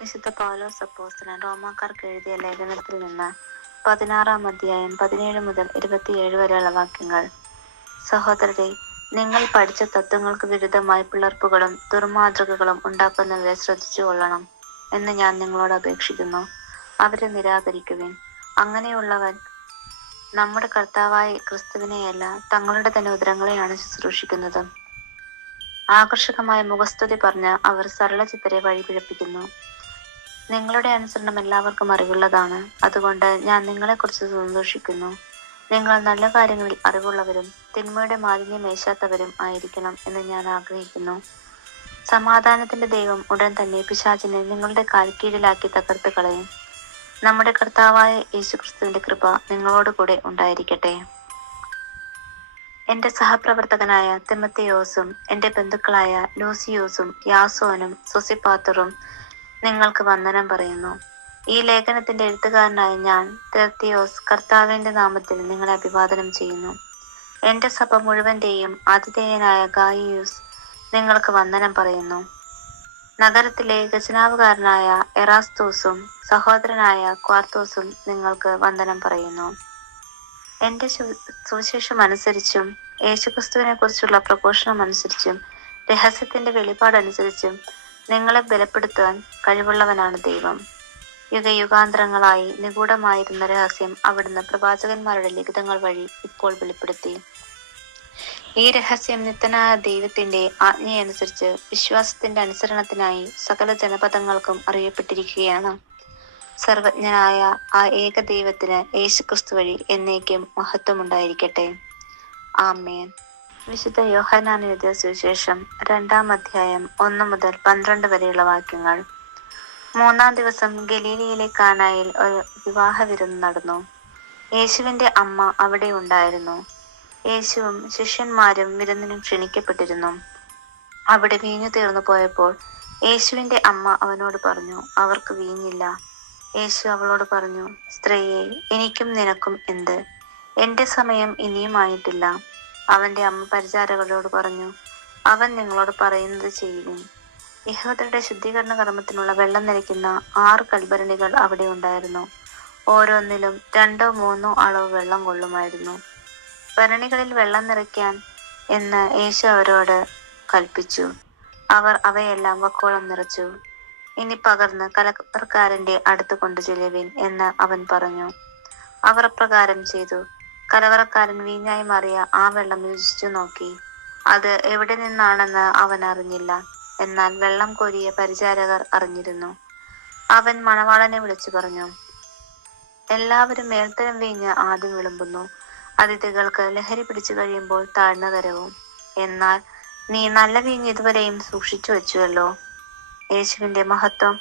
വിശുദ്ധ പൗലോസ് അപ്പോസ്തലൻ റോമാക്കാർക്ക് എഴുതിയ ലേഖനത്തിൽ നിന്ന് 16-ാം അധ്യായം 17 മുതൽ 27 വരെയുള്ള വാക്യങ്ങൾ. സഹോദരരെ, നിങ്ങൾ പഠിച്ച തത്വങ്ങൾക്ക് വിരുദ്ധമായി പിളർപ്പുകളും ദുർമാതൃകകളും ഉണ്ടാക്കുന്നവരെ ശ്രദ്ധിച്ചുകൊള്ളണം എന്ന് ഞാൻ നിങ്ങളോട് അപേക്ഷിക്കുന്നു. അവരെ നിരാകരിക്കുവിൻ. അങ്ങനെയുള്ളവൻ നമ്മുടെ കർത്താവായ ക്രിസ്തുവിനെയല്ല, തങ്ങളുടെ തന്നെ ഉദരങ്ങളെയാണ് ശുശ്രൂഷിക്കുന്നത്. ആകർഷകമായ മുഖസ്തുതി പറഞ്ഞ് അവർ സരളചിത്തരെ വഴിപിഴപ്പിക്കുന്നു. നിങ്ങളുടെ അനുസരണം എല്ലാവർക്കും അറിവുള്ളതാണ്. അതുകൊണ്ട് ഞാൻ നിങ്ങളെക്കുറിച്ച് സന്തോഷിക്കുന്നു. നിങ്ങൾ നല്ല കാര്യങ്ങളിൽ അറിവുള്ളവരും തിന്മയുടെ മാലിന്യം ഏശാത്തവരും ആയിരിക്കണം എന്ന് ഞാൻ ആഗ്രഹിക്കുന്നു. സമാധാനത്തിന്റെ ദൈവം ഉടൻ തന്നെ പിശാചിനെ നിങ്ങളുടെ കാൽക്കീഴിലാക്കി തകർത്ത് കളയും. നമ്മുടെ കർത്താവായ യേശുക്രിസ്തുവിന്റെ കൃപ നിങ്ങളോട് കൂടെ ഉണ്ടായിരിക്കട്ടെ. എന്റെ സഹപ്രവർത്തകനായ തിമോഥെയോസും എന്റെ ബന്ധുക്കളായ ലൂസിയോസും യാസോനും സൊസിപാത്തറും നിങ്ങൾക്ക് വന്ദനം പറയുന്നു. ഈ ലേഖനത്തിന്റെ എഴുത്തുകാരനായ ഞാൻ തെർത്തിയോസ് കർത്താവിന്റെ നാമത്തിൽ നിങ്ങളെ അഭിവാദനം ചെയ്യുന്നു. എന്റെ സഭ മുഴുവന്റെയും ആതിഥേയനായ ഗായിയൂസ് നിങ്ങൾക്ക് വന്ദനം പറയുന്നു. നഗരത്തിലെ ഖജനാവുകാരനായ എറാസ്തോസും സഹോദരനായ ക്വാർത്തോസും നിങ്ങൾക്ക് വന്ദനം പറയുന്നു. എന്റെ സുവിശേഷം അനുസരിച്ചും യേശുക്രിസ്തുവിനെ കുറിച്ചുള്ള പ്രഘോഷണം അനുസരിച്ചും രഹസ്യത്തിന്റെ വെളിപാടനുസരിച്ചും നിങ്ങളെ ബലപ്പെടുത്താൻ കഴിവുള്ളവനാണ് ദൈവം. യുഗയുഗാന്തരങ്ങളായി നിഗൂഢമായിരുന്ന രഹസ്യം അവിടുന്ന് പ്രവാചകന്മാരുടെ ലിഖിതങ്ങൾ വഴി ഇപ്പോൾ വെളിപ്പെടുത്തി. ഈ രഹസ്യം നിത്യനായ ദൈവത്തിന്റെ ആജ്ഞയനുസരിച്ച് വിശ്വാസത്തിന്റെ അനുസരണത്തിനായി സകല ജനപദങ്ങൾക്കും അറിയപ്പെട്ടിരിക്കുകയാണ്. സർവജ്ഞനായ ആ ഏക ദൈവത്തിന് യേശുക്രിസ്തു വഴി എന്നേക്കും മഹത്വമുണ്ടായിരിക്കട്ടെ. ആമേൻ. വിശുദ്ധ യോഹന്നാൻ എഴുതിയ സുവിശേഷം 2-ാം അധ്യായം 1 മുതൽ 12 വരെയുള്ള വാക്യങ്ങൾ. 3-ാം ദിവസം ഗലീലയിലെ കാനായിൽ ഒരു വിവാഹ വിരുന്ന് നടന്നു. യേശുവിന്റെ അമ്മ അവിടെ ഉണ്ടായിരുന്നു. യേശുവും ശിഷ്യന്മാരും വിരുന്നിന് ക്ഷണിക്കപ്പെട്ടിരുന്നു. അവിടെ വീഞ്ഞു തീർന്നു പോയപ്പോൾ യേശുവിന്റെ അമ്മ അവനോട് പറഞ്ഞു, അവർക്ക് വീഞ്ഞില്ല. യേശു അവളോട് പറഞ്ഞു, സ്ത്രീയെ, എനിക്കും നിനക്കും എന്ത്? എന്റെ സമയം ഇനിയും ആയിട്ടില്ല. അവന്റെ അമ്മ പരിചാരകരോട് പറഞ്ഞു, അവൻ നിങ്ങളോട് പറയുന്നത് ചെയ്യുവിൻ. യഹൂദരുടെ ശുദ്ധീകരണ കർമ്മത്തിനുള്ള വെള്ളം നിറയ്ക്കുന്ന 6 കൽഭരണികൾ അവിടെ ഉണ്ടായിരുന്നു. ഓരോന്നിലും 2-3 അളവ് വെള്ളം കൊള്ളുമായിരുന്നു. ഭരണികളിൽ വെള്ളം നിറയ്ക്കാൻ എന്ന് യേശു അവരോട് കൽപ്പിച്ചു. അവർ അവയെല്ലാം വക്കോളം നിറച്ചു. ഇനി പകർന്ന് കലവറക്കാരന്റെ അടുത്ത് കൊണ്ടു ചെല്ലുവിൻ എന്ന് അവൻ പറഞ്ഞു. അവർ അപ്രകാരം ചെയ്തു. കലവറക്കാരൻ വീഞ്ഞായി മാറിയ ആ വെള്ളം രുചിച്ചു നോക്കി. അത് എവിടെ നിന്നാണെന്ന് അവൻ അറിഞ്ഞില്ല. എന്നാൽ വെള്ളം കോരിയ പരിചാരകർ അറിഞ്ഞിരുന്നു. അവൻ മണവാളനെ വിളിച്ചു പറഞ്ഞു, എല്ലാവരും മേൽത്തരം വീഞ്ഞ് ആദ്യം വിളമ്പുന്നു, അതിഥികൾക്ക് ലഹരി പിടിച്ചു കഴിയുമ്പോൾ താഴ്ന്ന തരവും. എന്നാൽ നീ നല്ല വീഞ്ഞ് ഇതുവരെയും സൂക്ഷിച്ചു വെച്ചുവല്ലോ. യേശുവിന്റെ മഹത്വം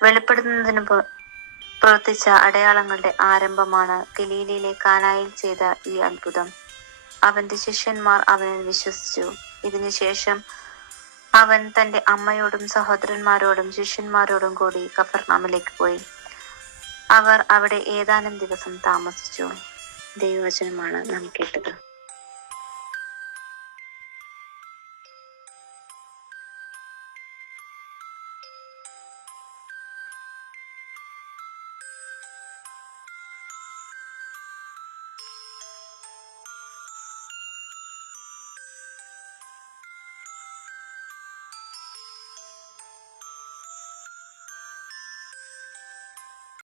വെളിപ്പെടുത്തുന്നതിന് പ്രവർത്തിച്ച അടയാളങ്ങളുടെ ആരംഭമാണ് ഗലീലയിലെ കാനായിൽ ചെയ്ത ഈ അത്ഭുതം. അവന്റെ ശിഷ്യന്മാർ അവനിൽ വിശ്വസിച്ചു. ഇതിനുശേഷം അവൻ തന്റെ അമ്മയോടും സഹോദരന്മാരോടും ശിഷ്യന്മാരോടും കൂടി കഫർനഹൂമിലേക്ക് പോയി. അവർ അവിടെ ഏതാനും ദിവസം താമസിച്ചു. ദൈവവചനമാണ് നാം കേട്ടത്.